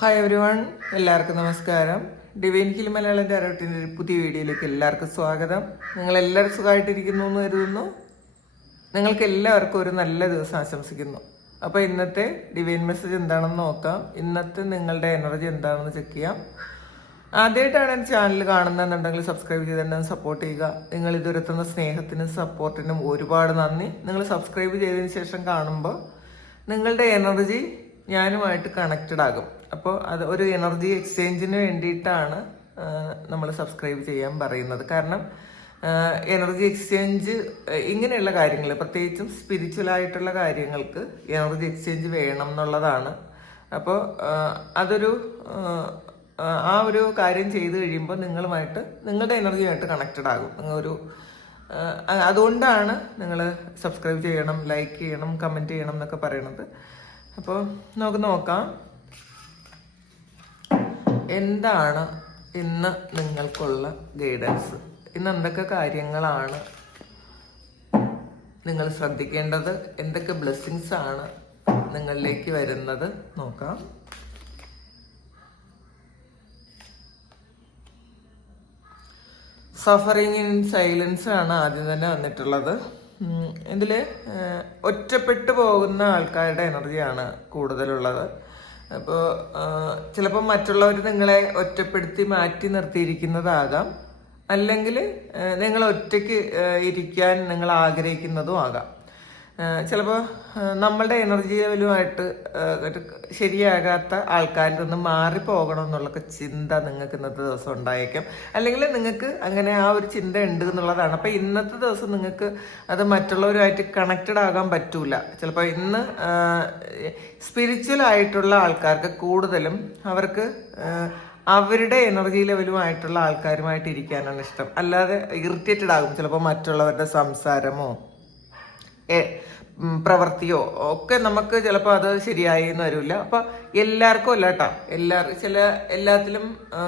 Hi every one എല്ലാവർക്കും നമസ്കാരം. Divine hill Malayalam ഡയറക്ടറിന്റെ ഒരു പുതിയ വീഡിയോയിലേക്ക് എല്ലാവർക്കും സ്വാഗതം. നിങ്ങളെല്ലാവരും സുഖമായിട്ടിരിക്കുന്നു എന്ന് കരുതുന്നു. നിങ്ങൾക്ക് എല്ലാവർക്കും ഒരു നല്ല ദിവസം ആശംസിക്കുന്നു. അപ്പോൾ ഇന്നത്തെ ഡിവൈൻ മെസ്സേജ് എന്താണെന്ന് നോക്കാം. ഇന്നത്തെ നിങ്ങളുടെ എനർജി എന്താണെന്ന് ചെക്ക് ചെയ്യാം. ആദ്യമായിട്ടാണ് എന്റെ ചാനൽ കാണുന്നതെന്നുണ്ടെങ്കിൽ സബ്സ്ക്രൈബ് ചെയ്ത് സപ്പോർട്ട് ചെയ്യുക. നിങ്ങൾ ഇതുവരെത്തുന്ന സ്നേഹത്തിനും സപ്പോർട്ടിനും ഒരുപാട് നന്ദി. നിങ്ങൾ സബ്സ്ക്രൈബ് ചെയ്തതിന് ശേഷം കാണുമ്പോൾ നിങ്ങളുടെ എനർജി ഞാനുമായിട്ട് കണക്റ്റഡ് ആകും. അപ്പോൾ അത് ഒരു എനർജി എക്സ്ചേഞ്ചിന് വേണ്ടിയിട്ടാണ് നമ്മൾ സബ്സ്ക്രൈബ് ചെയ്യാൻ പറയുന്നത്. കാരണം എനർജി എക്സ്ചേഞ്ച് ഇങ്ങനെയുള്ള കാര്യങ്ങൾ പ്രത്യേകിച്ചും സ്പിരിച്വൽ ആയിട്ടുള്ള കാര്യങ്ങൾക്ക് എനർജി എക്സ്ചേഞ്ച് വേണം എന്നുള്ളതാണ്. അപ്പോൾ അതൊരു ആ, ഒരു കാര്യം ചെയ്തു കഴിയുമ്പോൾ നിങ്ങളുമായിട്ട് നിങ്ങളുടെ എനർജിയുമായിട്ട് കണക്റ്റഡ് ആകും. ഒരു അതുകൊണ്ടാണ് നിങ്ങൾ സബ്സ്ക്രൈബ് ചെയ്യണം ലൈക്ക് ചെയ്യണം കമന്റ് ചെയ്യണം എന്നൊക്കെ പറയണത്. അപ്പോൾ നമുക്ക് നോക്കാം. എന്താണ് ഇന്ന് നിങ്ങൾക്കുള്ള ഗൈഡൻസ് ഇന്ന് എന്തൊക്കെ കാര്യങ്ങളാണ് നിങ്ങൾ ശ്രദ്ധിക്കേണ്ടത്? എന്തൊക്കെ ബ്ലെസ്സിങ്സ് ആണ് നിങ്ങളിലേക്ക് വരുന്നത്? നോക്കാം. സഫറിങ് ഇൻ സൈലൻസ് ആണ് ആദ്യം തന്നെ വന്നിട്ടുള്ളത്. ഇതിൽ ഒറ്റപ്പെട്ടു പോകുന്ന ആൾക്കാരുടെ എനർജിയാണ് കൂടുതലുള്ളത്. അപ്പോൾ ചിലപ്പോൾ മറ്റുള്ളവർ നിങ്ങളെ ഒറ്റപ്പെടുത്തി മാറ്റി നിർത്തിയിരിക്കുന്നതാകാം. അല്ലെങ്കിൽ നിങ്ങൾ ഒറ്റയ്ക്ക് ഇരിക്കാൻ നിങ്ങൾ ആഗ്രഹിക്കുന്നതും ആകാം. ചിലപ്പോൾ നമ്മളുടെ എനർജി ലെവലുമായിട്ട് ശരിയാകാത്ത ആൾക്കാരിൽ നിന്ന് മാറിപ്പോകണം എന്നുള്ള ചിന്ത നിങ്ങൾക്ക് ഇന്നത്തെ ദിവസം ഉണ്ടായേക്കാം. അല്ലെങ്കിൽ നിങ്ങൾക്ക് അങ്ങനെ ആ ഒരു ചിന്ത ഉണ്ട് എന്നുള്ളതാണ്. അപ്പം ഇന്നത്തെ ദിവസം നിങ്ങൾക്ക് അത് മറ്റുള്ളവരുമായിട്ട് കണക്റ്റഡ് ആകാൻ പറ്റൂല. ചിലപ്പോൾ ഇന്ന് സ്പിരിച്വൽ ആയിട്ടുള്ള ആൾക്കാർക്ക് കൂടുതലും അവർക്ക് അവരുടെ എനർജി ലെവലുമായിട്ടുള്ള ആൾക്കാരുമായിട്ട് ഇരിക്കാനാണ് ഇഷ്ടം. അല്ലാതെ ഇറിറ്റേറ്റഡ് ആകും. ചിലപ്പോൾ മറ്റുള്ളവരുടെ സംസാരമോ പ്രവൃത്തിയോ ഒക്കെ നമുക്ക് ചിലപ്പോൾ അത് ശരിയായി എന്ന് വരില്ല. അപ്പൊ എല്ലാവർക്കും അല്ല കേട്ടോ എല്ലാ ചില എല്ലാത്തിലും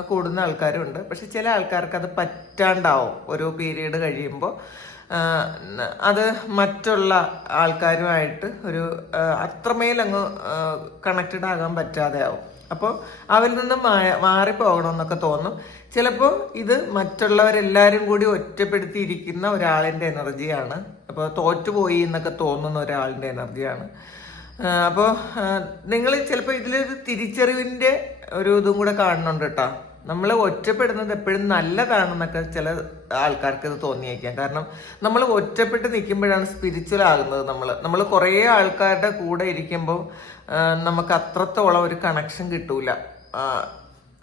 കൂടുന്ന ആൾക്കാരുണ്ട്. പക്ഷെ ചില ആൾക്കാർക്ക് അത് പറ്റാണ്ടാവും ഒരു പീരീഡ് കഴിയുമ്പോൾ അത് മറ്റുള്ള ആൾക്കാരുമായിട്ട് ഒരു അത്രമേൽ അങ്ങ് കണക്റ്റഡ് ആകാൻ പറ്റാതെ ആവും അപ്പോൾ അവരിൽ നിന്ന് മാറിപ്പോകണമെന്നൊക്കെ തോന്നും. ചിലപ്പോൾ ഇത് മറ്റുള്ളവരെല്ലാവരും കൂടി ഒറ്റപ്പെടുത്തിയിരിക്കുന്ന ഒരാളിന്റെ എനർജിയാണ്. അപ്പോൾ തോറ്റുപോയി എന്നൊക്കെ തോന്നുന്ന ഒരാളിന്റെ എനർജിയാണ്. അപ്പോൾ നിങ്ങൾ ചിലപ്പോൾ ഇതിലൊരു തിരിച്ചറിവിന്റെ ഒരു ഇതും കൂടെ കാണുന്നുണ്ട് കേട്ടോ. നമ്മൾ ഒറ്റപ്പെടുന്നത് എപ്പോഴും നല്ലതാണെന്നൊക്കെ ചില ആൾക്കാർക്ക് ഇത് തോന്നിയേക്കാം. കാരണം നമ്മൾ ഒറ്റപ്പെട്ട് നിൽക്കുമ്പോഴാണ് സ്പിരിച്വൽ ആകുന്നത് നമ്മൾ നമ്മൾ കുറേ ആൾക്കാരുടെ കൂടെ ഇരിക്കുമ്പോൾ നമുക്ക് അത്രത്തോളം ഒരു കണക്ഷൻ കിട്ടൂല.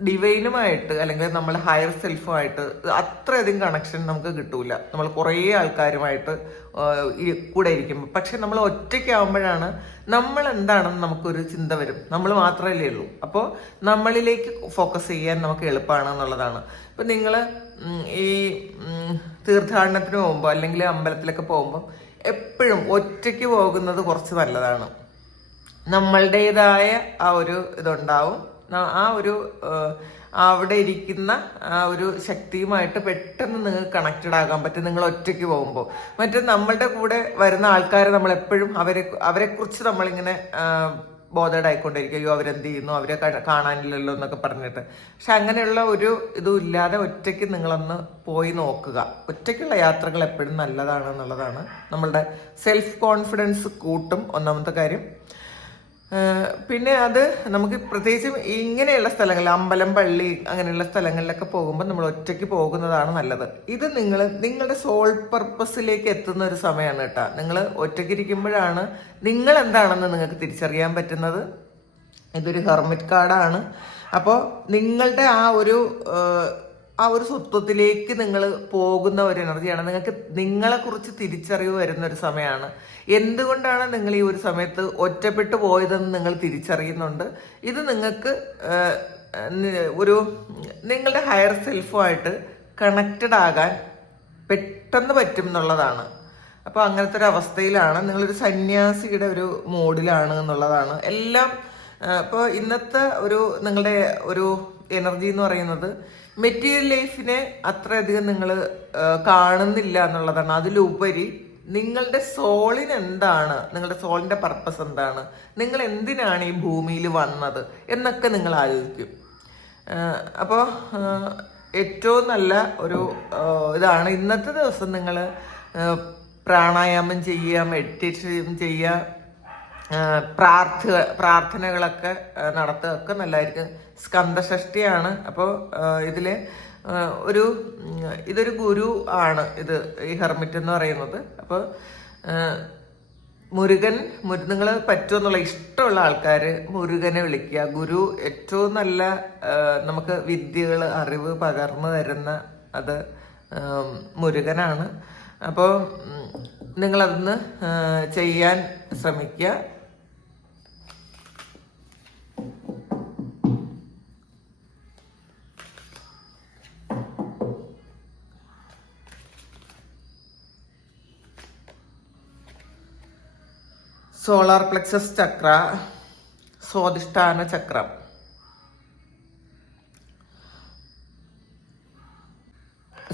ഡിവൈനുമായിട്ട് അല്ലെങ്കിൽ നമ്മൾ ഹയർ സെൽഫുമായിട്ട് അത്രയധികം കണക്ഷൻ നമുക്ക് കിട്ടൂല. നമ്മൾ കുറേ ആൾക്കാരുമായിട്ട് കൂടെ ഇരിക്കും പക്ഷെ നമ്മൾ ഒറ്റയ്ക്കാവുമ്പോഴാണ് നമ്മൾ എന്താണെന്ന് നമുക്കൊരു ചിന്ത വരും. നമ്മൾ മാത്രമല്ലേ ഉള്ളൂ. അപ്പോൾ നമ്മളിലേക്ക് ഫോക്കസ് ചെയ്യാൻ നമുക്ക് എളുപ്പമാണ് എന്നുള്ളതാണ്. ഇപ്പം നിങ്ങൾ ഈ തീർത്ഥാടനത്തിന് പോകുമ്പോൾ അല്ലെങ്കിൽ അമ്പലത്തിലൊക്കെ പോകുമ്പോൾ എപ്പോഴും ഒറ്റയ്ക്ക് പോകുന്നത് കുറച്ച് നല്ലതാണ്. നമ്മളുടേതായ ആ ഒരു ഇതുണ്ടാവും. ആ ഒരു അവിടെ ഇരിക്കുന്ന ആ ഒരു ശക്തിയുമായിട്ട് പെട്ടെന്ന് നിങ്ങൾക്ക് കണക്റ്റഡ് ആകാൻ പറ്റും. നിങ്ങൾ ഒറ്റയ്ക്ക് പോകുമ്പോൾ. മറ്റേ നമ്മളുടെ കൂടെ വരുന്ന ആൾക്കാരെ നമ്മൾ എപ്പോഴും അവരെ അവരെക്കുറിച്ച് നമ്മളിങ്ങനെ ബോധേഡ് ആയിക്കൊണ്ടിരിക്കും. അയ്യോ അവരെന്ത് ചെയ്യുന്നു? അവരെ കാണാനില്ലല്ലോ എന്നൊക്കെ പറഞ്ഞിട്ട്. പക്ഷെ അങ്ങനെയുള്ള ഒരു ഇതും ഇല്ലാതെ ഒറ്റയ്ക്ക് നിങ്ങളൊന്ന് പോയി നോക്കുക. ഒറ്റയ്ക്കുള്ള യാത്രകൾ എപ്പോഴും നല്ലതാണ് എന്നുള്ളതാണ് നമ്മളുടെ സെൽഫ് കോൺഫിഡൻസ് കൂട്ടും ഒന്നാമത്തെ കാര്യം. പിന്നെ അത് നമുക്ക് പ്രത്യേകിച്ചും ഇങ്ങനെയുള്ള സ്ഥലങ്ങൾ അമ്പലം പള്ളി അങ്ങനെയുള്ള സ്ഥലങ്ങളിലൊക്കെ പോകുമ്പോൾ നമ്മൾ ഒറ്റയ്ക്ക് പോകുന്നതാണ് നല്ലത്. ഇത് നിങ്ങൾ നിങ്ങളുടെ സോൾ പർപ്പസിലേക്ക് എത്തുന്ന ഒരു സമയമാണ് കേട്ടോ. നിങ്ങൾ ഒറ്റയ്ക്ക് ഇരിക്കുമ്പോഴാണ് നിങ്ങൾ എന്താണെന്ന് നിങ്ങൾക്ക് തിരിച്ചറിയാൻ പറ്റുന്നത്. ഇതൊരു ഹെർമിറ്റ് കാർഡാണ് അപ്പോൾ നിങ്ങളുടെ ആ ഒരു ആ ഒരു സ്വത്വത്തിലേക്ക് നിങ്ങൾ പോകുന്ന ഒരു എനർജിയാണ്. നിങ്ങൾക്ക് നിങ്ങളെക്കുറിച്ച് തിരിച്ചറിവ് വരുന്ന ഒരു സമയമാണ്. എന്തുകൊണ്ടാണ് നിങ്ങൾ ഈ ഒരു സമയത്ത് ഒറ്റപ്പെട്ടു പോയതെന്ന് നിങ്ങൾ തിരിച്ചറിയുന്നുണ്ട്? ഇത് നിങ്ങൾക്ക് ഒരു നിങ്ങളുടെ ഹയർ സെൽഫുമായിട്ട് കണക്റ്റഡ് ആകാൻ പെട്ടെന്ന് പറ്റും എന്നുള്ളതാണ്. അപ്പോൾ അങ്ങനത്തെ ഒരു അവസ്ഥയിലാണ്. നിങ്ങളൊരു സന്യാസിയുടെ ഒരു മോഡിലാണ് എന്നുള്ളതാണ്. എല്ലാം ഇപ്പോൾ ഇന്നത്തെ ഒരു നിങ്ങളുടെ ഒരു എനർജി എന്ന് പറയുന്നത് മെറ്റീരിയൽ ലൈഫിനെ അത്രയധികം നിങ്ങൾ കാണുന്നില്ല എന്നുള്ളതാണ്. അതിലുപരി നിങ്ങളുടെ സോളിന് എന്താണ് നിങ്ങളുടെ സോളിന്റെ പർപ്പസ് എന്താണ് നിങ്ങൾ എന്തിനാണ് ഈ ഭൂമിയിൽ വന്നത് എന്നൊക്കെ നിങ്ങൾ ആലോചിക്കും. അപ്പോൾ ഏറ്റവും നല്ല ഒരു ഇതാണ് ഇന്നത്തെ ദിവസം നിങ്ങൾ പ്രാണായാമം ചെയ്യുക മെഡിറ്റേഷൻ ചെയ്യുക പ്രാർത്ഥ പ്രാർത്ഥനകളൊക്കെ നടത്തുകയൊക്കെ നല്ലതായിരിക്കും. സ്കന്ദഷ്ടിയാണ് അപ്പോൾ ഇതിൽ ഒരു ഇതൊരു ഗുരു ആണ് ഇത് ഈ ഹെർമിറ്റ് എന്ന് പറയുന്നത്. അപ്പോൾ മുരുകൻ മുരു നിങ്ങൾ പറ്റുമെന്നുള്ള ഇഷ്ടമുള്ള ആൾക്കാർ മുരുകനെ വിളിക്കുക. ഗുരു ഏറ്റവും നല്ല നമുക്ക് വിദ്യകൾ അറിവ് പകർന്നു തരുന്ന അത് മുരുകനാണ്. അപ്പോൾ നിങ്ങളതൊന്ന് ചെയ്യാൻ ശ്രമിക്കുക. സോളാർ പ്ലെക്സസ് ചക്ര സ്വാധിഷ്ഠാന ചക്രം.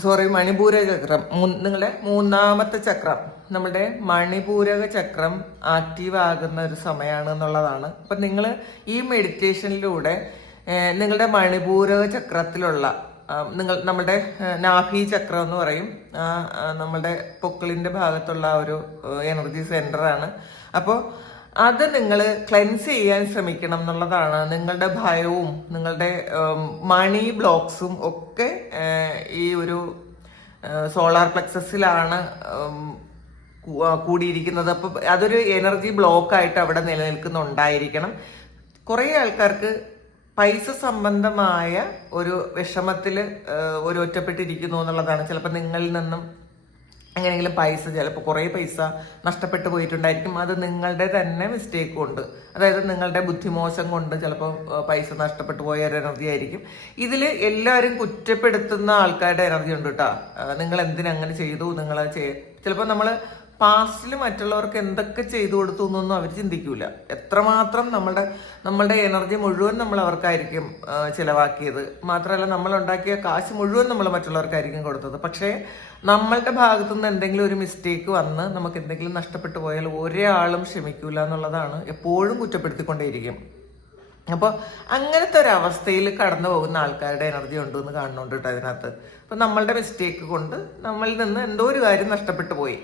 സോറി മണിപൂരക ചക്രം നിങ്ങളുടെ മൂന്നാമത്തെ ചക്രം. നമ്മുടെ മണിപൂരക ചക്രം ആക്റ്റീവ് ആകുന്ന ഒരു സമയമാണ് എന്നുള്ളതാണ്. അപ്പം നിങ്ങൾ ഈ മെഡിറ്റേഷനിലൂടെ നിങ്ങളുടെ മണിപൂരക ചക്രത്തിലുള്ള നിങ്ങൾ നമ്മുടെ നാഭി ചക്രം എന്ന് പറയും. നമ്മുടെ പൊക്കിളിന്റെ ഭാഗത്തുള്ള ഒരു എനർജി സെന്റർ ആണ്. അപ്പോൾ അത് നിങ്ങൾ ക്ലെൻസ് ചെയ്യാൻ ശ്രമിക്കണം എന്നുള്ളതാണ് നിങ്ങളുടെ ഭയവും നിങ്ങളുടെ മണി ബ്ലോക്സും ഒക്കെ ഈ ഒരു സോളാർ പ്ലക്സസിലാണ് കൂടിയിരിക്കുന്നത്. അപ്പോൾ അതൊരു എനർജി ബ്ലോക്കായിട്ട് അവിടെ നിലനിൽക്കുന്നുണ്ടായിരിക്കണം. കുറേ ആൾക്കാർക്ക് പൈസ സംബന്ധമായ ഒരു വിഷമത്തിൽ ഒരു ഒറ്റപ്പെട്ടിരിക്കുന്നു എന്നുള്ളതാണ്. ചിലപ്പോൾ നിങ്ങളിൽ നിന്നും എങ്ങനെയെങ്കിലും പൈസ ചിലപ്പോൾ കുറേ പൈസ നഷ്ടപ്പെട്ടു പോയിട്ടുണ്ടായിരിക്കും. അത് നിങ്ങളുടെ തന്നെ മിസ്റ്റേക്ക് കൊണ്ട് അതായത് നിങ്ങളുടെ ബുദ്ധിമോശം കൊണ്ട് ചിലപ്പോൾ പൈസ നഷ്ടപ്പെട്ടു പോയ ഒരു എനർജി ആയിരിക്കും. ഇതിൽ എല്ലാവരും കുറ്റപ്പെടുത്തുന്ന ആൾക്കാരുടെ എനർജി ഉണ്ട് കേട്ടോ നിങ്ങൾ എന്തിനങ്ങനെ ചെയ്തു? നിങ്ങൾ ചിലപ്പോൾ നമ്മൾ പാസ്റ്റിൽ മറ്റുള്ളവർക്ക് എന്തൊക്കെ ചെയ്തു കൊടുത്തു എന്നൊന്നും അവർ ചിന്തിക്കൂല. എത്രമാത്രം നമ്മുടെ നമ്മളുടെ എനർജി മുഴുവൻ നമ്മൾ അവർക്കായിരിക്കും ചിലവാക്കിയത്. മാത്രമല്ല നമ്മൾ ഉണ്ടാക്കിയ കാശ് മുഴുവൻ നമ്മൾ മറ്റുള്ളവർക്കായിരിക്കും കൊടുത്തത്. പക്ഷേ നമ്മളുടെ ഭാഗത്തുനിന്ന് എന്തെങ്കിലും ഒരു മിസ്റ്റേക്ക് വന്ന് നമുക്ക് എന്തെങ്കിലും നഷ്ടപ്പെട്ടു പോയാൽ ഒരാളും ക്ഷമിക്കൂല എന്നുള്ളതാണ് എപ്പോഴും കുറ്റപ്പെടുത്തിക്കൊണ്ടേയിരിക്കും. അപ്പോൾ അങ്ങനത്തെ ഒരു അവസ്ഥയിൽ കടന്നു പോകുന്ന ആൾക്കാരുടെ എനർജി ഉണ്ട് എന്ന് കാണുന്നുണ്ട് കേട്ടോ അതിനകത്ത് അപ്പം നമ്മളുടെ മിസ്റ്റേക്ക് കൊണ്ട് നമ്മളിൽ നിന്ന് എന്തോ ഒരു കാര്യം നഷ്ടപ്പെട്ടു പോയി.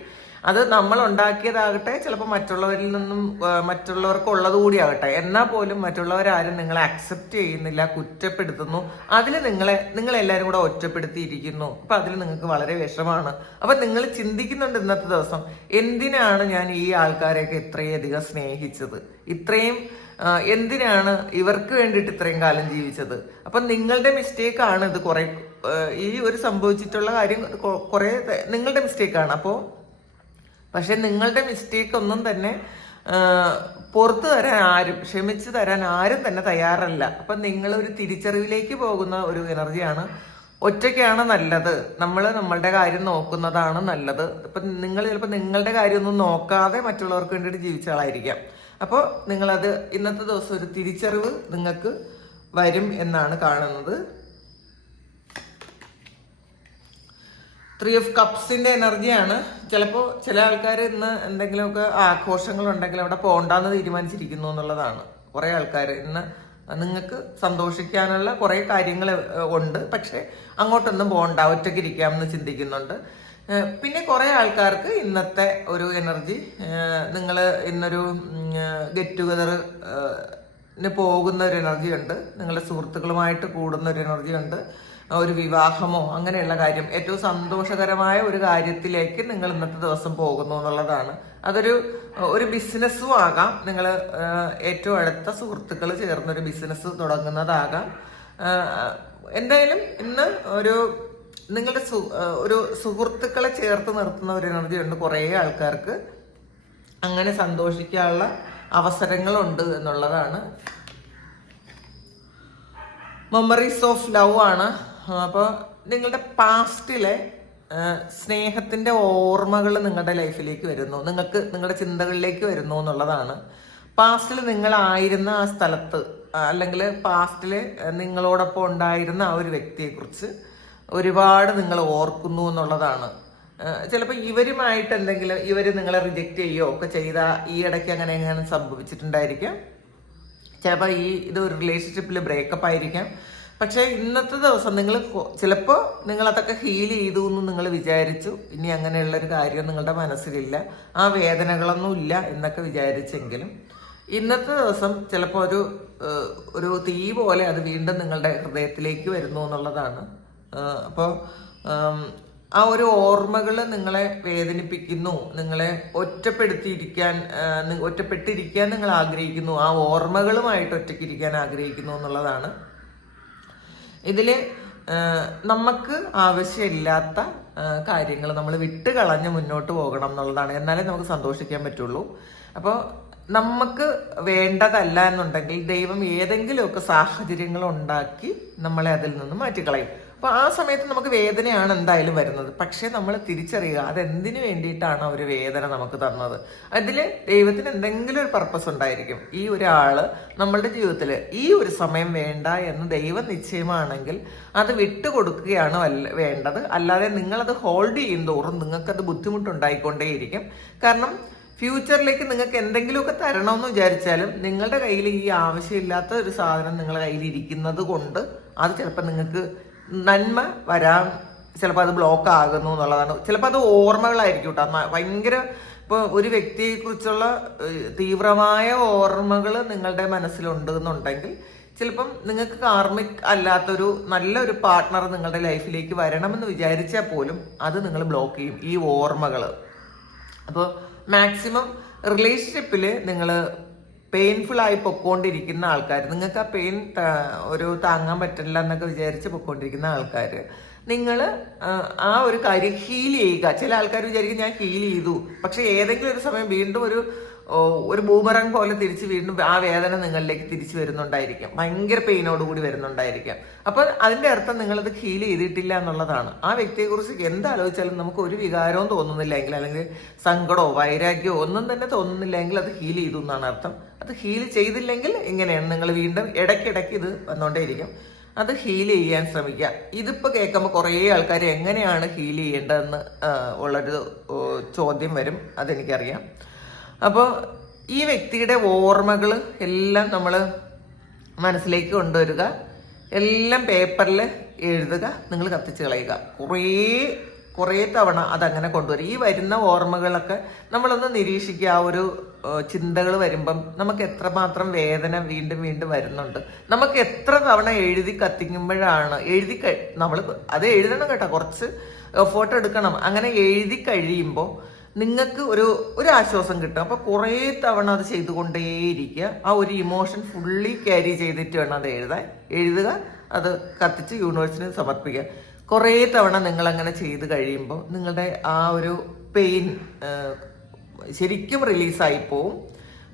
അത് നമ്മൾ ഉണ്ടാക്കിയതാകട്ടെ ചിലപ്പോൾ മറ്റുള്ളവരിൽ നിന്നും മറ്റുള്ളവർക്ക് ഉള്ളത് കൂടി ആകട്ടെ എന്നാൽ പോലും മറ്റുള്ളവരാരും നിങ്ങളെ അക്സെപ്റ്റ് ചെയ്യുന്നില്ല കുറ്റപ്പെടുത്തുന്നു. അതിൽ നിങ്ങളെ നിങ്ങളെല്ലാവരും കൂടെ ഒറ്റപ്പെടുത്തിയിരിക്കുന്നു. അപ്പം അതിൽ നിങ്ങൾക്ക് വളരെ വിഷമാണ്. അപ്പം നിങ്ങൾ ചിന്തിക്കുന്നുണ്ട് ഇന്നത്തെ ദിവസം എന്തിനാണ് ഞാൻ ഈ ആൾക്കാരെയൊക്കെ ഇത്രയധികം സ്നേഹിച്ചത്? ഇത്രയും എന്തിനാണ് ഇവർക്ക് വേണ്ടിയിട്ട് ഇത്രയും കാലം ജീവിച്ചത്? അപ്പം നിങ്ങളുടെ മിസ്റ്റേക്ക് ആണ് ഇത് കുറെ ഈ ഒരു സംഭവിച്ചിട്ടുള്ള കാര്യം കുറേ നിങ്ങളുടെ മിസ്റ്റേക്കാണ് അപ്പോൾ പക്ഷെ നിങ്ങളുടെ മിസ്റ്റേക്ക് ഒന്നും തന്നെ പുറത്തു തരാൻ ആരും ക്ഷമിച്ചു തരാൻ ആരും തന്നെ തയ്യാറല്ല. അപ്പം നിങ്ങൾ ഒരു തിരിച്ചറിവിലേക്ക് പോകുന്ന ഒരു എനർജിയാണ് ഒറ്റയ്ക്കാണ് നല്ലത്. നമ്മൾ നമ്മളുടെ കാര്യം നോക്കുന്നതാണ് നല്ലത്. ഇപ്പം നിങ്ങൾ ചിലപ്പോൾ നിങ്ങളുടെ കാര്യമൊന്നും നോക്കാതെ മറ്റുള്ളവർക്ക് വേണ്ടിയിട്ട് ജീവിച്ച ആളായിരിക്കാം. അപ്പോൾ നിങ്ങളത് ഇന്നത്തെ ദിവസം ഒരു തിരിച്ചറിവ് നിങ്ങൾക്ക് വരും എന്നാണ് കാണുന്നത്. ത്രീ ഓഫ് കപ്സിന്റെ എനർജിയാണ് ചിലപ്പോൾ ചില ആൾക്കാർ ഇന്ന് എന്തെങ്കിലുമൊക്കെ ആഘോഷങ്ങൾ ഉണ്ടെങ്കിൽ അവിടെ പോകണ്ടെന്ന് തീരുമാനിച്ചിരിക്കുന്നു എന്നുള്ളതാണ്. കുറേ ആൾക്കാർ ഇന്ന് നിങ്ങൾക്ക് സന്തോഷിക്കാനുള്ള കുറേ കാര്യങ്ങൾ ഉണ്ട്. പക്ഷെ അങ്ങോട്ടൊന്നും പോകണ്ട ഒറ്റയ്ക്ക് ഇരിക്കാമെന്ന് ചിന്തിക്കുന്നുണ്ട്. പിന്നെ കുറേ ആൾക്കാർക്ക് ഇന്നത്തെ ഒരു എനർജി നിങ്ങൾ ഇന്നൊരു ഗെറ്റ് ടുഗദർ പോകുന്ന ഒരു എനർജി ഉണ്ട്. നിങ്ങളുടെ സുഹൃത്തുക്കളുമായിട്ട് കൂടുന്ന ഒരു എനർജി ഉണ്ട്. ഒരു വിവാഹമോ അങ്ങനെയുള്ള കാര്യം ഏറ്റവും സന്തോഷകരമായ ഒരു കാര്യത്തിലേക്ക് നിങ്ങൾ ഇന്നത്തെ ദിവസം പോകുന്നു എന്നുള്ളതാണ്. അതൊരു ഒരു ബിസിനസ്സും ആകാം. നിങ്ങൾ ഏറ്റവും അടുത്ത സുഹൃത്തുക്കൾ ചേർന്നൊരു ബിസിനസ് തുടങ്ങുന്നതാകാം. എന്തായാലും ഇന്ന് ഒരു നിങ്ങളുടെ ഒരു സുഹൃത്തുക്കളെ ചേർത്ത് നിർത്തുന്ന ഒരു എനർജി ഉണ്ട് കുറേ ആൾക്കാർക്ക് അങ്ങനെ സന്തോഷിക്കാനുള്ള അവസരങ്ങളുണ്ട് എന്നുള്ളതാണ്. മെമ്മറീസ് ഓഫ് ലവ് ആണ്. അപ്പോൾ നിങ്ങളുടെ പാസ്റ്റിലെ സ്നേഹത്തിന്റെ ഓർമ്മകൾ നിങ്ങളുടെ ലൈഫിലേക്ക് വരുന്നു. നിങ്ങൾക്ക് നിങ്ങളുടെ ചിന്തകളിലേക്ക് വരുന്നു എന്നുള്ളതാണ്. പാസ്റ്റിൽ നിങ്ങളായിരുന്ന ആ സ്ഥലത്ത് അല്ലെങ്കിൽ പാസ്റ്റിൽ നിങ്ങളോടൊപ്പം ഉണ്ടായിരുന്ന ആ ഒരു വ്യക്തിയെക്കുറിച്ച് ഒരുപാട് നിങ്ങൾ ഓർക്കുന്നു എന്നുള്ളതാണ്. ചിലപ്പോൾ ഇവരുമായിട്ട് എന്തെങ്കിലും ഇവർ നിങ്ങളെ റിജക്റ്റ് ചെയ്യുകയോ ഒക്കെ ചെയ്ത ഈ ഇടയ്ക്ക് അങ്ങനെ എങ്ങനെ സംഭവിച്ചിട്ടുണ്ടായിരിക്കാം. ചിലപ്പോൾ ഈ ഇത് ഒരു റിലേഷൻഷിപ്പിൽ ബ്രേക്കപ്പ് ആയിരിക്കാം. പക്ഷേ ഇന്നത്തെ ദിവസം നിങ്ങൾ ചിലപ്പോൾ നിങ്ങൾ അതൊക്കെ ഹീൽ ചെയ്തു എന്ന് നിങ്ങൾ വിചാരിച്ചു. ഇനി അങ്ങനെയുള്ളൊരു കാര്യം നിങ്ങളുടെ മനസ്സിലില്ല. ആ വേദനകളൊന്നും ഇല്ല എന്നൊക്കെ വിചാരിച്ചെങ്കിലും ഇന്നത്തെ ദിവസം ചിലപ്പോൾ ഒരു ഒരു തീ പോലെ അത് വീണ്ടും നിങ്ങളുടെ ഹൃദയത്തിലേക്ക് വരുന്നു എന്നുള്ളതാണ്. അപ്പോൾ ആ ഒരു ഓർമ്മകൾ നിങ്ങളെ വേദനിപ്പിക്കുന്നു. നിങ്ങളെ ഒറ്റപ്പെടുത്തിയിരിക്കാൻ ഒറ്റപ്പെട്ടിരിക്കാൻ നിങ്ങൾ ആഗ്രഹിക്കുന്നു. ആ ഓർമ്മകളുമായിട്ട് ഒറ്റയ്ക്കിരിക്കാൻ ആഗ്രഹിക്കുന്നു എന്നുള്ളതാണ്. ഇതിൽ നമുക്ക് ആവശ്യമില്ലാത്ത കാര്യങ്ങൾ നമ്മൾ വിട്ട് കളഞ്ഞ് മുന്നോട്ട് പോകണം എന്നുള്ളതാണ്. എന്നാലേ നമുക്ക് സന്തോഷിക്കാൻ പറ്റുള്ളൂ. അപ്പോൾ നമുക്ക് വേണ്ടതല്ല എന്നുണ്ടെങ്കിൽ ദൈവം ഏതെങ്കിലുമൊക്കെ സാഹചര്യങ്ങൾ ഉണ്ടാക്കി നമ്മളെ അതിൽ നിന്ന് മാറ്റിക്കളയും. അപ്പൊ ആ സമയത്ത് നമുക്ക് വേദനയാണ് എന്തായാലും വരുന്നത്. പക്ഷെ നമ്മൾ തിരിച്ചറിയുക അതെന്തിനു വേണ്ടിയിട്ടാണ് ഒരു വേദന നമുക്ക് തന്നത്? അതിൽ ദൈവത്തിന് എന്തെങ്കിലും ഒരു പർപ്പസ് ഉണ്ടായിരിക്കും. ഈ ഒരാൾ നമ്മളുടെ ജീവിതത്തിൽ ഈ ഒരു സമയം വേണ്ട എന്ന് ദൈവം നിശ്ചയമാണെങ്കിൽ അത് വിട്ടുകൊടുക്കുകയാണ് വേണ്ടത്. അല്ലാതെ നിങ്ങളത് ഹോൾഡ് ചെയ്യും തോറും നിങ്ങൾക്കത് ബുദ്ധിമുട്ടുണ്ടായിക്കൊണ്ടേയിരിക്കും. കാരണം ഫ്യൂച്ചറിലേക്ക് നിങ്ങൾക്ക് എന്തെങ്കിലുമൊക്കെ തരണമെന്ന് വിചാരിച്ചാലും നിങ്ങളുടെ കയ്യിൽ ഈ ആവശ്യമില്ലാത്ത ഒരു സാധനം നിങ്ങളുടെ കയ്യിൽ ഇരിക്കുന്നത് കൊണ്ട് അത് ചിലപ്പോൾ നിങ്ങൾക്ക് നന്മ വരാൻ ചിലപ്പോൾ അത് ബ്ലോക്ക് ആകുന്നു എന്നുള്ളതാണ്. ചിലപ്പോൾ അത് ഓർമ്മകളായിരിക്കും കേട്ടോ ഭയങ്കര ഇപ്പോൾ ഒരു വ്യക്തിയെ കുറിച്ചുള്ള തീവ്രമായ ഓർമ്മകൾ നിങ്ങളുടെ മനസ്സിലുണ്ട് എന്നുണ്ടെങ്കിൽ ചിലപ്പം നിങ്ങൾക്ക് കാർമിക് അല്ലാത്തൊരു നല്ലൊരു പാർട്ട്ണർ നിങ്ങളുടെ ലൈഫിലേക്ക് വരണമെന്ന് വിചാരിച്ചാൽ പോലും അത് നിങ്ങൾ ബ്ലോക്ക് ചെയ്യും ഈ ഓർമ്മകൾ അപ്പോൾ മാക്സിമം റിലേഷൻഷിപ്പിൽ നിങ്ങൾ പെയിൻഫുൾ ആയി പൊക്കോണ്ടിരിക്കുന്ന ആൾക്കാർ നിങ്ങൾക്ക് ആ പെയിൻ ഒരു താങ്ങാൻ പറ്റില്ല എന്നൊക്കെ വിചാരിച്ച് പൊക്കോണ്ടിരിക്കുന്ന ആൾക്കാർ നിങ്ങൾ ആ ഒരു കാര്യം ഹീൽ ചെയ്യുക. ചില ആൾക്കാർ വിചാരിക്കും ഞാൻ ഹീൽ ചെയ്തു. പക്ഷെ ഏതെങ്കിലും ഒരു സമയം വീണ്ടും ഒരു ഒരു ബൂമറങ് പോലെ തിരിച്ച് വീണ്ടും ആ വേദന നിങ്ങളിലേക്ക് തിരിച്ചു വരുന്നുണ്ടായിരിക്കും. ഭയങ്കര പെയിനോടുകൂടി വരുന്നുണ്ടായിരിക്കാം. അപ്പോൾ അതിന്റെ അർത്ഥം നിങ്ങളത് ഹീൽ ചെയ്തിട്ടില്ല എന്നുള്ളതാണ്. ആ വ്യക്തിയെ കുറിച്ച് എന്താലോചിച്ചാലും നമുക്ക് ഒരു വികാരവും തോന്നുന്നില്ലെങ്കിൽ അല്ലെങ്കിൽ സങ്കടമോ വൈരാഗ്യമോ ഒന്നും തന്നെ തോന്നുന്നില്ലെങ്കിൽ അത് ഹീൽ ചെയ്തു എന്നാണ് അർത്ഥം. അത് ഹീൽ ചെയ്തില്ലെങ്കിൽ ഇങ്ങനെയാണ് നിങ്ങൾ വീണ്ടും ഇടയ്ക്കിടയ്ക്ക് ഇത് വന്നുകൊണ്ടേയിരിക്കും. അത് ഹീൽ ചെയ്യാൻ ശ്രമിക്കുക. ഇതിപ്പോൾ കേൾക്കുമ്പോൾ കുറേ ആൾക്കാർ എങ്ങനെയാണ് ഹീൽ ചെയ്യേണ്ടതെന്ന് ഉള്ളൊരു ചോദ്യം വരും. അതെനിക്കറിയാം. അപ്പോൾ ഈ വ്യക്തിയുടെ ഓർമ്മകൾ എല്ലാം നമ്മൾ മനസ്സിലേക്ക് കൊണ്ടുവരിക. എല്ലാം പേപ്പറിൽ എഴുതുക. നിങ്ങൾ കത്തിച്ച് കളയുക. കുറേ കുറേ തവണ അതങ്ങനെ കൊണ്ടുവരും ഈ വരുന്ന ഓർമ്മകളൊക്കെ നമ്മളൊന്ന് നിരീക്ഷിക്കുക. ആ ഒരു ചിന്തകൾ വരുമ്പം നമുക്ക് എത്രമാത്രം വേദന വീണ്ടും വീണ്ടും വരുന്നുണ്ട്. നമുക്ക് എത്ര തവണ എഴുതി കത്തിക്കുമ്പോഴാണ് എഴുതി നമ്മൾ അത് എഴുതണം കേട്ടോ. കുറച്ച് എഫേർട്ട് എടുക്കണം. അങ്ങനെ എഴുതി കഴിയുമ്പോൾ നിങ്ങൾക്ക് ഒരു ഒരു ആശ്വാസം കിട്ടും. അപ്പോൾ കുറേ തവണ അത് ചെയ്തുകൊണ്ടേയിരിക്കുക. ആ ഒരു ഇമോഷൻ ഫുള്ളി ക്യാരി ചെയ്തിട്ട് വേണം അത് എഴുതാൻ. എഴുതുക അത് കത്തിച്ച് യൂണിവേഴ്സിന് സമർപ്പിക്കുക. കുറേ തവണ നിങ്ങൾ അങ്ങനെ ചെയ്ത് കഴിയുമ്പോൾ നിങ്ങളുടെ ആ ഒരു പെയിൻ ശരിക്കും റിലീസായി പോവും.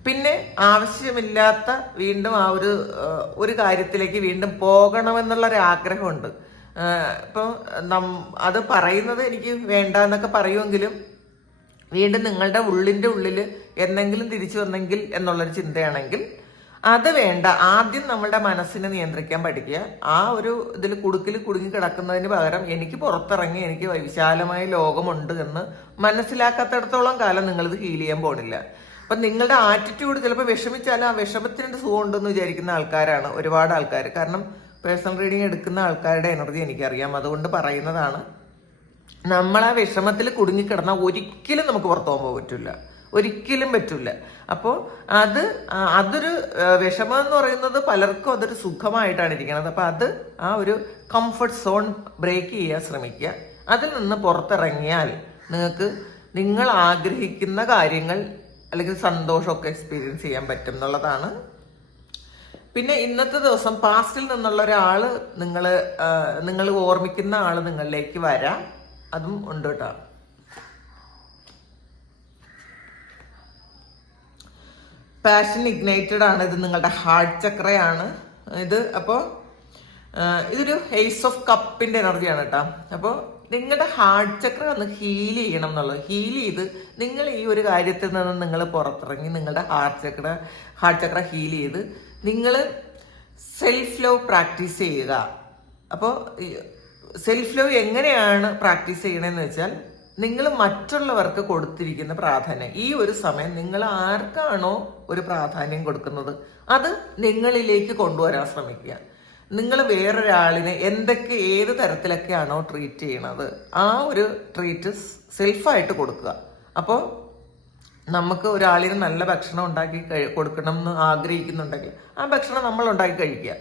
പിന്നെ ആവശ്യമില്ലാത്ത വീണ്ടും ആ ഒരു ഒരു കാര്യത്തിലേക്ക് വീണ്ടും പോകണമെന്നുള്ളൊരു ഒരു ഇപ്പം നം അത് പറയുന്നത് എനിക്ക് വേണ്ട എന്നൊക്കെ പറയുമെങ്കിലും വീണ്ടും നിങ്ങളുടെ ഉള്ളിന്റെ ഉള്ളിൽ എന്തെങ്കിലും തിരിച്ചു വന്നെങ്കിൽ എന്നുള്ളൊരു ചിന്തയാണെങ്കിൽ അത് വേണ്ട. ആദ്യം നമ്മളുടെ മനസ്സിനെ നിയന്ത്രിക്കാൻ പഠിക്കുക. ആ ഒരു ഇതിൽ കുടുക്കിൽ കുടുങ്ങി കിടക്കുന്നതിന് പകരം എനിക്ക് പുറത്തിറങ്ങി എനിക്ക് വിശാലമായ ലോകമുണ്ട് എന്ന് മനസ്സിലാക്കാത്തടത്തോളം കാലം നിങ്ങളിത് ഹീൽ ചെയ്യാൻ പോണില്ല. അപ്പൊ നിങ്ങളുടെ ആറ്റിറ്റ്യൂഡ് ചിലപ്പോൾ വിഷമിച്ചാലും ആ വിഷമത്തിന് സുഖം ഉണ്ടെന്ന് വിചാരിക്കുന്ന ആൾക്കാരാണ് ഒരുപാട് ആൾക്കാർ കാരണം പേഴ്സണൽ റീഡിങ് എടുക്കുന്ന ആൾക്കാരുടെ എനർജി എനിക്കറിയാം. അതുകൊണ്ട് പറയുന്നതാണ് നമ്മൾ ആ വിഷമത്തിൽ കുടുങ്ങിക്കിടന്നാൽ ഒരിക്കലും നമുക്ക് പുറത്തു പോകാൻ പറ്റില്ല ഒരിക്കലും പറ്റില്ല അപ്പോൾ അത് അതൊരു വിഷമം എന്ന് പറയുന്നത് പലർക്കും അതൊരു സുഖമായിട്ടാണ് ഇരിക്കുന്നത്. അപ്പോൾ അത് ആ ഒരു കംഫർട്ട് സോൺ ബ്രേക്ക് ചെയ്യാൻ ശ്രമിക്കുക. അതിൽ നിന്ന് പുറത്തിറങ്ങിയാൽ നിങ്ങൾക്ക് നിങ്ങൾ ആഗ്രഹിക്കുന്ന കാര്യങ്ങൾ അല്ലെങ്കിൽ സന്തോഷമൊക്കെ എക്സ്പീരിയൻസ് ചെയ്യാൻ പറ്റും എന്നുള്ളതാണ്. പിന്നെ ഇന്നത്തെ ദിവസം പാസ്റ്റിൽ നിന്നുള്ള ഒരാൾ നിങ്ങൾ നിങ്ങൾ ഓർമ്മിക്കുന്ന ആൾ നിങ്ങളിലേക്ക് വരാം. അതും ഉണ്ട് കേട്ടോ പാഷൻ ഇഗ്നൈറ്റഡ് ആണ്. ഇത് നിങ്ങളുടെ ഹാർട്ട് ചക്രയാണ്. ഇത് അപ്പോൾ ഇതൊരു ഹെയ്സ് ഓഫ് കപ്പിന്റെ എനർജിയാണ് കേട്ടോ അപ്പോൾ നിങ്ങളുടെ ഹാർട്ട് ചക്ര ഒന്ന് ഹീൽ ചെയ്യണം എന്നുള്ളത്. ഹീൽ ചെയ്ത് നിങ്ങൾ ഈ ഒരു കാര്യത്തിൽ നിന്ന് നിങ്ങൾ പുറത്തിറങ്ങി നിങ്ങളുടെ heart chakra heart chakra heal ചെയ്ത് നിങ്ങൾ സെൽഫ് ലവ് പ്രാക്ടീസ് ചെയ്യുക. അപ്പോൾ സെൽഫ് ലവ് എങ്ങനെയാണ് പ്രാക്ടീസ് ചെയ്യണമെന്ന് വെച്ചാൽ നിങ്ങൾ മറ്റുള്ളവർക്ക് കൊടുത്തിരിക്കുന്ന പ്രാധാന്യം. ഈ ഒരു സമയം നിങ്ങൾ ആർക്കാണോ ഒരു പ്രാധാന്യം കൊടുക്കുന്നത്? അത് നിങ്ങളിലേക്ക് കൊണ്ടുവരാൻ ശ്രമിക്കുക. നിങ്ങൾ വേറൊരാളിനെ എന്തൊക്കെ ഏത് തരത്തിലൊക്കെയാണോ ട്രീറ്റ് ചെയ്യണത് ആ ഒരു ട്രീറ്റ് സെൽഫായിട്ട് കൊടുക്കുക. അപ്പോൾ നമുക്ക് ഒരാളിന് നല്ല ഭക്ഷണം ഉണ്ടാക്കി കൊടുക്കണം എന്ന് ആഗ്രഹിക്കുന്നുണ്ടെങ്കിൽ ആ ഭക്ഷണം നമ്മൾ ഉണ്ടാക്കി കഴിക്കുക.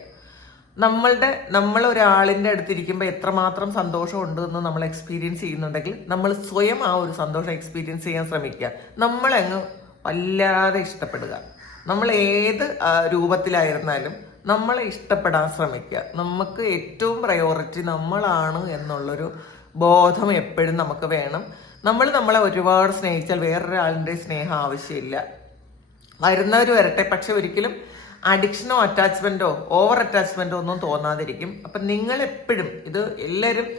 നമ്മളുടെ നമ്മൾ ഒരാളിന്റെ അടുത്തിരിക്കുമ്പോൾ എത്രമാത്രം സന്തോഷം ഉണ്ട് എന്ന് നമ്മൾ എക്സ്പീരിയൻസ് ചെയ്യുന്നുണ്ടെങ്കിൽ നമ്മൾ സ്വയം ആ ഒരു സന്തോഷം എക്സ്പീരിയൻസ് ചെയ്യാൻ ശ്രമിക്കുക. നമ്മളങ്ങ് വല്ലാതെ ഇഷ്ടപ്പെടുക. നമ്മൾ ഏത് രൂപത്തിലായിരുന്നാലും നമ്മളെ ഇഷ്ടപ്പെടാൻ ശ്രമിക്കുക. നമുക്ക് ഏറ്റവും പ്രയോറിറ്റി നമ്മളാണ് എന്നുള്ളൊരു ബോധം എപ്പോഴും നമുക്ക് വേണം. നമ്മൾ നമ്മളെ ഒരുപാട് സ്നേഹിച്ചാൽ വേറൊരാളിന്റെ സ്നേഹം ആവശ്യമില്ല. വരുന്നവർ വരട്ടെ. പക്ഷെ ഒരിക്കലും അഡിക്ഷനോ അറ്റാച്ച്മെന്റോ ഓവർ അറ്റാച്ച്മെന്റോ ഒന്നും തോന്നാതിരിക്കും. അപ്പം നിങ്ങൾ എപ്പോഴും ഇത് എല്ലാവരും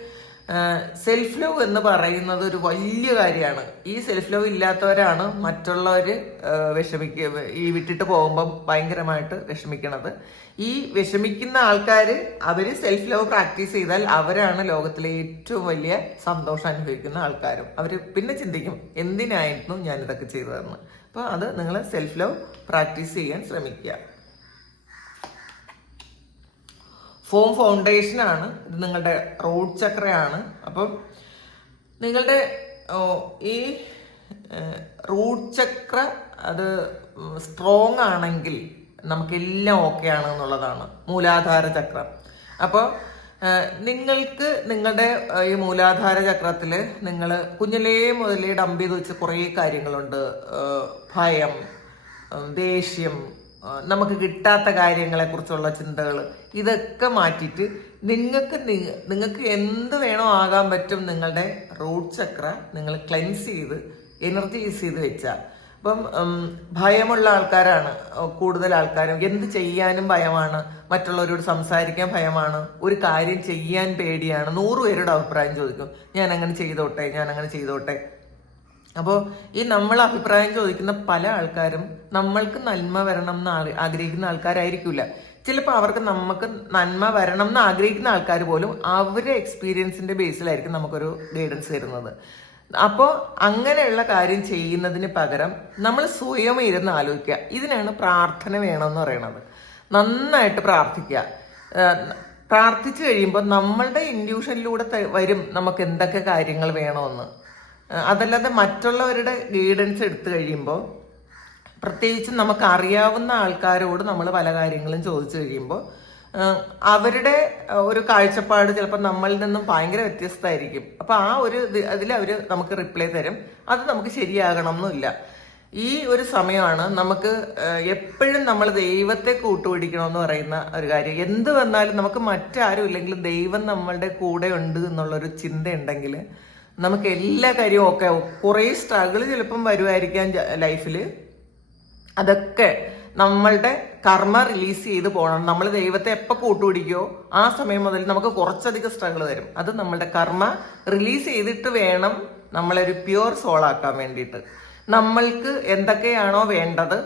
സെൽഫ് ലവ് എന്ന് പറയുന്നത് ഒരു വലിയ കാര്യമാണ്. ഈ സെൽഫ് ലവ് ഇല്ലാത്തവരാണ് മറ്റുള്ളവർ വിഷമിക്ക ഈ വിട്ടിട്ട് പോകുമ്പം ഭയങ്കരമായിട്ട് വിഷമിക്കണത്. ഈ വിഷമിക്കുന്ന ആൾക്കാർ അവർ സെൽഫ് ലവ് പ്രാക്ടീസ് ചെയ്താൽ അവരാണ് ലോകത്തിലെ ഏറ്റവും വലിയ സന്തോഷം അനുഭവിക്കുന്ന ആൾക്കാരും. അവർ പിന്നെ ചിന്തിക്കും എന്തിനായിരുന്നു ഞാനിതൊക്കെ ചെയ്തതെന്ന്. അപ്പോൾ അത് നിങ്ങൾ സെൽഫ് ലവ് പ്രാക്ടീസ് ചെയ്യാൻ ശ്രമിക്കുക. ഫോം ഫൗണ്ടേഷൻ ആണ്. ഇത് നിങ്ങളുടെ റൂട്ട് ചക്രയാണ്. അപ്പം നിങ്ങളുടെ ഈ റൂട്ട് ചക്ര അത് സ്ട്രോങ് ആണെങ്കിൽ നമുക്കെല്ലാം ഓക്കെ ആണ് എന്നുള്ളതാണ്. മൂലാധാര ചക്രം. അപ്പോൾ നിങ്ങൾക്ക് നിങ്ങളുടെ ഈ മൂലാധാര ചക്രത്തിൽ നിങ്ങൾ കുഞ്ഞിലേ മുതലേ ഡംപ് ചെയ്ത് വെച്ച് കുറേ കാര്യങ്ങളുണ്ട്. ഭയം ദേഷ്യം നമുക്ക് കിട്ടാത്ത കാര്യങ്ങളെക്കുറിച്ചുള്ള ചിന്തകൾ ഇതൊക്കെ മാറ്റിയിട്ട് നിങ്ങൾക്ക് നിങ്ങൾക്ക് എന്ത് വേണോ ആകാൻ പറ്റും നിങ്ങളുടെ റൂട്ട് ചക്ര നിങ്ങൾ ക്ലെൻസ് ചെയ്ത് എനർജൈസ് ചെയ്ത് വെച്ചാൽ അപ്പം ഭയമുള്ള ആൾക്കാരാണ് കൂടുതൽ ആൾക്കാരും. എന്ത് ചെയ്യാനും ഭയമാണ്. മറ്റുള്ളവരോട് സംസാരിക്കാൻ ഭയമാണ്. ഒരു കാര്യം ചെയ്യാൻ പേടിയാണ്. നൂറ് പേരുടെ അഭിപ്രായം ചോദിക്കും. ഞാൻ അങ്ങനെ ചെയ്തോട്ടെ ഞാൻ അങ്ങനെ ചെയ്തോട്ടെ. അപ്പോൾ ഈ നമ്മൾ അഭിപ്രായം ചോദിക്കുന്ന പല ആൾക്കാരും നമ്മൾക്ക് നന്മ വരണം എന്ന് ആഗ്രഹിക്കുന്ന ആൾക്കാരായിരിക്കില്ല ചിലപ്പോൾ അവർക്ക് നമുക്ക് നന്മ വരണം എന്ന് ആഗ്രഹിക്കുന്ന ആൾക്കാർ പോലും അവരുടെ എക്സ്പീരിയൻസിന്റെ ബേസിലായിരിക്കും നമുക്കൊരു ഗൈഡൻസ് തരുന്നത്. അപ്പോൾ അങ്ങനെയുള്ള കാര്യം ചെയ്യുന്നതിന് പകരം നമ്മൾ സ്വയം ഇരുന്ന് ആലോചിക്കുക. ഇതിനാണ് പ്രാർത്ഥന വേണമെന്ന് പറയുന്നത് നന്നായിട്ട് പ്രാർത്ഥിക്കുക. പ്രാർത്ഥിച്ചു കഴിയുമ്പോൾ നമ്മളുടെ ഇൻഡ്യൂഷനിലൂടെ വരും നമുക്ക് എന്തൊക്കെ കാര്യങ്ങൾ വേണമെന്ന്. അതല്ലാതെ മറ്റുള്ളവരുടെ ഗൈഡൻസ് എടുത്തു കഴിയുമ്പോൾ പ്രത്യേകിച്ച് നമുക്ക് അറിയാവുന്ന ആൾക്കാരോട് നമ്മൾ പല കാര്യങ്ങളും ചോദിച്ചു കഴിയുമ്പോൾ അവരുടെ ഒരു കാഴ്ചപ്പാട് ചിലപ്പോൾ നമ്മളിൽ നിന്നും ഭയങ്കര വ്യത്യസ്തമായിരിക്കും. അപ്പൊ ആ ഒരു അതിൽ അവർ നമുക്ക് റിപ്ലൈ തരും. അത് നമുക്ക് ശരിയാകണം എന്നില്ല ഈ ഒരു സമയമാണ് നമുക്ക് എപ്പോഴും നമ്മൾ ദൈവത്തെ കൂട്ടുപിടിക്കണമെന്ന് പറയുന്ന ഒരു കാര്യം. എന്ത് വന്നാലും നമുക്ക് മറ്റാരും ഇല്ലെങ്കിലും ദൈവം നമ്മളുടെ കൂടെ ഉണ്ട് എന്നുള്ളൊരു ചിന്ത ഉണ്ടെങ്കിൽ നമുക്ക് എല്ലാ കാര്യവും ഒക്കെ കുറേ സ്ട്രഗിൾ ചിലപ്പം വരുമായിരിക്കാം ലൈഫിൽ അതൊക്കെ നമ്മളുടെ കർമ്മ റിലീസ് ചെയ്ത് പോകണം നമ്മൾ ദൈവത്തെ എപ്പോൾ കൂട്ടുപിടിക്കോ ആ സമയം മുതൽ നമുക്ക് കുറച്ചധികം സ്ട്രഗിൾ തരും അത് നമ്മളുടെ കർമ്മ റിലീസ് ചെയ്തിട്ട് വേണം നമ്മളൊരു പ്യുവർ സോൾ ആക്കാൻ വേണ്ടിയിട്ട്. നമ്മൾക്ക് എന്തൊക്കെയാണോ വേണ്ടത്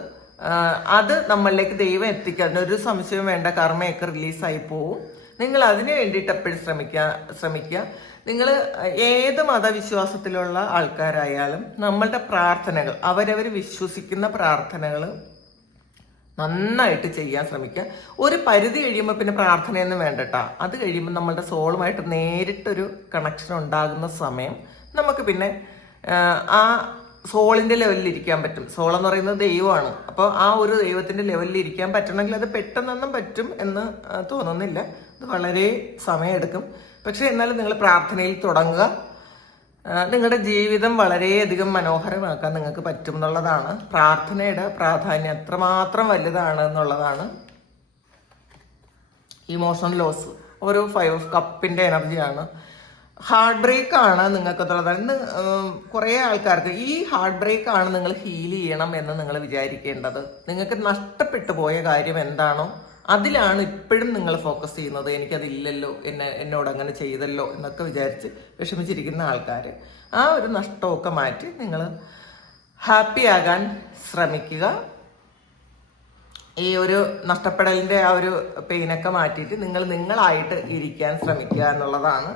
അത് നമ്മളിലേക്ക് ദൈവം എത്തിക്കാൻ ഒരു സംശയം വേണ്ട. കർമ്മയൊക്കെ റിലീസായി പോവും. നിങ്ങൾ അതിന് വേണ്ടിയിട്ട് എപ്പോഴും ശ്രമിക്കുക ശ്രമിക്കുക. നിങ്ങൾ ഏത് മതവിശ്വാസത്തിലുള്ള ആൾക്കാരായാലും നമ്മളുടെ പ്രാർത്ഥനകൾ അവരവർ വിശ്വസിക്കുന്ന പ്രാർത്ഥനകൾ നന്നായിട്ട് ചെയ്യാൻ ശ്രമിക്കുക. ഒരു പരിധി കഴിയുമ്പോൾ പിന്നെ പ്രാർത്ഥനയൊന്നും വേണ്ടട്ടാ. അത് കഴിയുമ്പോൾ നമ്മളുടെ സോളുമായിട്ട് നേരിട്ടൊരു കണക്ഷൻ ഉണ്ടാകുന്ന സമയം നമുക്ക് പിന്നെ ആ, ആ സോളിന്റെ ലെവലിൽ ഇരിക്കാൻ പറ്റും. സോൾ എന്ന് പറയുന്നത് ദൈവമാണ്. അപ്പോൾ ആ ഒരു ദൈവത്തിന്റെ ലെവലിൽ ഇരിക്കാൻ പറ്റണമെങ്കിൽ അത് പെട്ടെന്നൊന്നും പറ്റും എന്ന് തോന്നുന്നില്ല. അത് വളരെ സമയമെടുക്കും. പക്ഷേ എന്നാലും നിങ്ങൾ പ്രാർത്ഥനയിൽ തുടങ്ങുക. നിങ്ങളുടെ ജീവിതം വളരെയധികം മനോഹരമാക്കാൻ നിങ്ങൾക്ക് പറ്റും എന്നുള്ളതാണ്. പ്രാർത്ഥനയുടെ പ്രാധാന്യം എത്രമാത്രം വലുതാണ് എന്നുള്ളതാണ്. ഇമോഷണൽ ലോസ് ഒരു ഫൈവ് കപ്പിന്റെ എനർജിയാണ് ഹാർട്ട് ബ്രേക്ക് ആണ് നിങ്ങൾക്ക് ഇന്ന് കുറേ ആൾക്കാർക്ക് ഈ ഹാർട്ട് ബ്രേക്ക് ആണ് നിങ്ങൾ ഹീൽ ചെയ്യണം എന്ന് നിങ്ങൾ വിചാരിക്കേണ്ടത്. നിങ്ങൾക്ക് നഷ്ടപ്പെട്ടു പോയ കാര്യം എന്താണോ അതിലാണ് ഇപ്പോഴും നിങ്ങൾ ഫോക്കസ് ചെയ്യുന്നത്. എനിക്കതില്ലല്ലോ എന്നെ എന്നോട് അങ്ങനെ ചെയ്തല്ലോ എന്നൊക്കെ വിചാരിച്ച് വിഷമിച്ചിരിക്കുന്ന ആൾക്കാർ ആ ഒരു നഷ്ടമൊക്കെ മാറ്റി നിങ്ങൾ ഹാപ്പി ആകാൻ ശ്രമിക്കുക. ഈ ഒരു നഷ്ടപ്പെടലിന്റെ ആ ഒരു പെയിനൊക്കെ മാറ്റിയിട്ട് നിങ്ങൾ നിങ്ങളായിട്ട് ഇരിക്കാൻ ശ്രമിക്കുക എന്നുള്ളതാണ്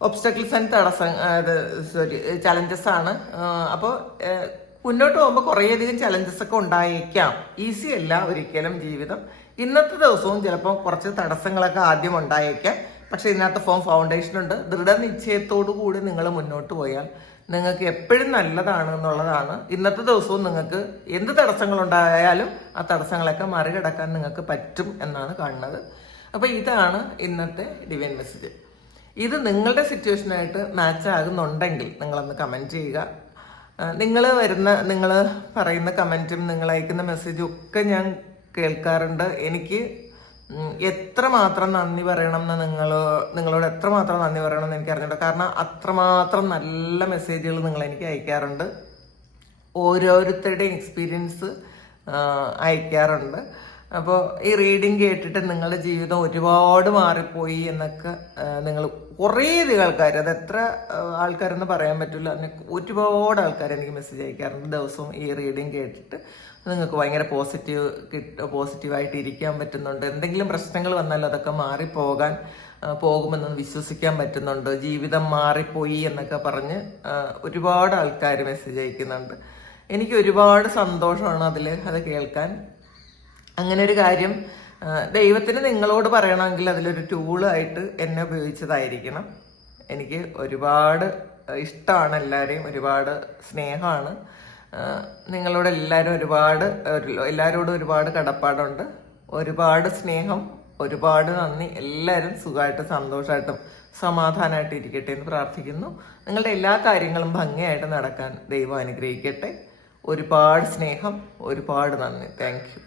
ഒബ്സ്റ്റക്കിൾസ് ആൻഡ് തടസ്സം സോറി ചലഞ്ചസ് ആണ്. അപ്പോൾ മുന്നോട്ട് പോകുമ്പോൾ കുറേയധികം ചലഞ്ചസ് ഒക്കെ ഉണ്ടായേക്കാം. ഈസി അല്ല ഒരിക്കലും ജീവിതം. ഇന്നത്തെ ദിവസവും ചിലപ്പോൾ കുറച്ച് തടസ്സങ്ങളൊക്കെ ആദ്യം ഉണ്ടായേക്കാം. പക്ഷെ ഇതിനകത്ത് ഫോം ഫൗണ്ടേഷൻ ഉണ്ട്. ദൃഢനിശ്ചയത്തോടു കൂടി നിങ്ങൾ മുന്നോട്ട് പോയാൽ നിങ്ങൾക്ക് എപ്പോഴും നല്ലതാണ് എന്നുള്ളതാണ്. ഇന്നത്തെ ദിവസവും നിങ്ങൾക്ക് എന്ത് തടസ്സങ്ങൾ ഉണ്ടായാലും ആ തടസ്സങ്ങളൊക്കെ മറികടക്കാൻ നിങ്ങൾക്ക് പറ്റും എന്നാണ് കാണുന്നത്. അപ്പോൾ ഇതാണ് ഇന്നത്തെ ഡിവൈൻ മെസ്സേജ് ഇത് നിങ്ങളുടെ സിറ്റുവേഷനായിട്ട് മാച്ച് ആകുന്നുണ്ടെങ്കിൽ നിങ്ങളൊന്ന് കമന്റ് ചെയ്യുക. നിങ്ങൾ വരുന്ന നിങ്ങൾ പറയുന്ന കമന്റും നിങ്ങൾ അയക്കുന്ന മെസ്സേജും ഒക്കെ ഞാൻ കേൾക്കാറുണ്ട്. എനിക്ക് എത്രമാത്രം നന്ദി പറയണം എന്ന് നിങ്ങൾ നിങ്ങളോട് എത്രമാത്രം നന്ദി പറയണം എന്ന് എനിക്ക് അറിഞ്ഞിട്ടുണ്ട് കാരണം അത്രമാത്രം നല്ല മെസ്സേജുകൾ നിങ്ങൾ എനിക്ക് അയക്കാറുണ്ട്. ഓരോരുത്തരുടെയും എക്സ്പീരിയൻസ് അയക്കാറുണ്ട്. അപ്പോൾ ഈ റീഡിങ് കേട്ടിട്ട് നിങ്ങളുടെ ജീവിതം ഒരുപാട് മാറിപ്പോയി എന്നൊക്കെ നിങ്ങൾ കുറേ അധികം ആൾക്കാർ അത് എത്ര ആൾക്കാരെന്ന് പറയാൻ പറ്റില്ല. അതിന് ഒരുപാട് ആൾക്കാർ എനിക്ക് മെസ്സേജ് അയക്കാറുണ്ട് ദിവസവും ഈ റീഡിങ് കേട്ടിട്ട്. നിങ്ങൾക്ക് ഭയങ്കര പോസിറ്റീവ് കിട്ട പോസിറ്റീവായിട്ട് ഇരിക്കാൻ പറ്റുന്നുണ്ട്. എന്തെങ്കിലും പ്രശ്നങ്ങൾ വന്നാൽ അതൊക്കെ മാറിപ്പോകാൻ പോകുമെന്ന് വിശ്വസിക്കാൻ പറ്റുന്നുണ്ട്. ജീവിതം മാറിപ്പോയി എന്നൊക്കെ പറഞ്ഞ് ഒരുപാട് ആൾക്കാർ മെസ്സേജ് അയക്കുന്നുണ്ട്. എനിക്ക് ഒരുപാട് സന്തോഷമാണ് അതിൽ അത് കേൾക്കാൻ. അങ്ങനെ ഒരു കാര്യം ദൈവത്തിന് നിങ്ങളോട് പറയണമെങ്കിൽ അതിലൊരു ടൂളായിട്ട് എന്നെ ഉപയോഗിച്ചതായിരിക്കണം. എനിക്ക് ഒരുപാട് ഇഷ്ടമാണ് എല്ലാവരെയും ഒരുപാട് സ്നേഹമാണ്. നിങ്ങളോട് എല്ലാവരും ഒരുപാട് എല്ലാവരോടും ഒരുപാട് കടപ്പാടുണ്ട്. ഒരുപാട് സ്നേഹം ഒരുപാട് നന്ദി. എല്ലാവരും സുഖമായിട്ടും സന്തോഷമായിട്ടും സമാധാനമായിട്ട് ഇരിക്കട്ടെ എന്ന് പ്രാർത്ഥിക്കുന്നു. നിങ്ങളുടെ എല്ലാ കാര്യങ്ങളും ഭംഗിയായിട്ട് നടക്കാൻ ദൈവം അനുഗ്രഹിക്കട്ടെ. ഒരുപാട് സ്നേഹം ഒരുപാട് നന്ദി. താങ്ക്